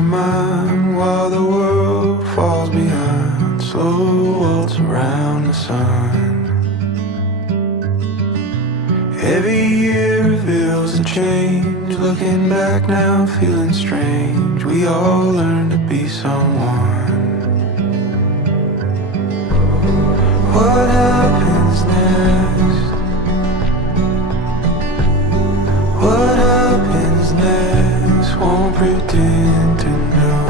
my mind while the world falls behind. Slow waltz around the sun. Every year reveals a change. Looking back now, feeling strange. We all learn to be someone. What happens next? What happens next? Won't pretend to know.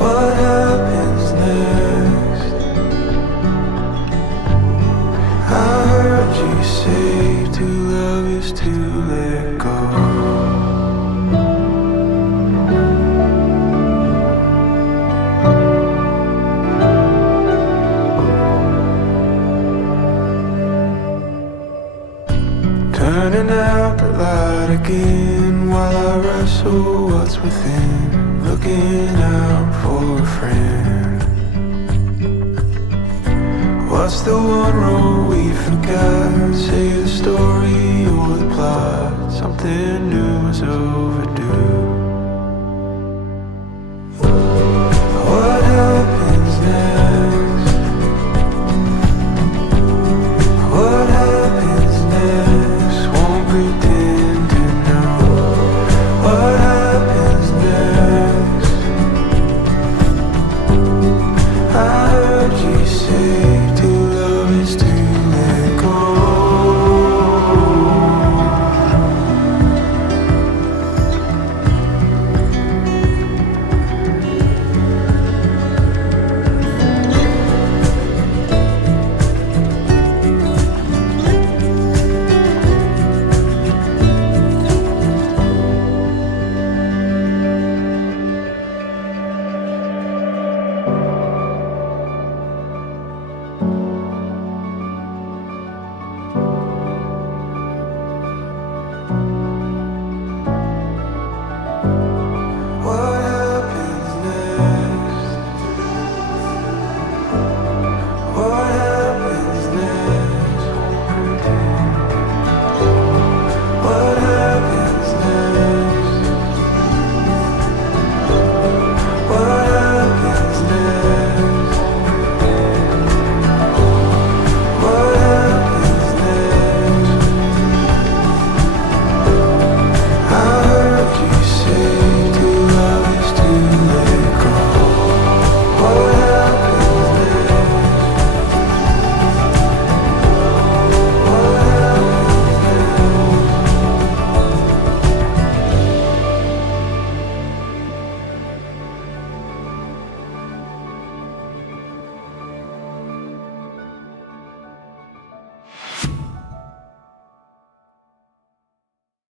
What happens next? I heard you say to love is to let go. Turning out the light again while I wrestle what's within. Looking out for a friend. What's the one rule we forgot? Say the story or the plot. Something new is overdue.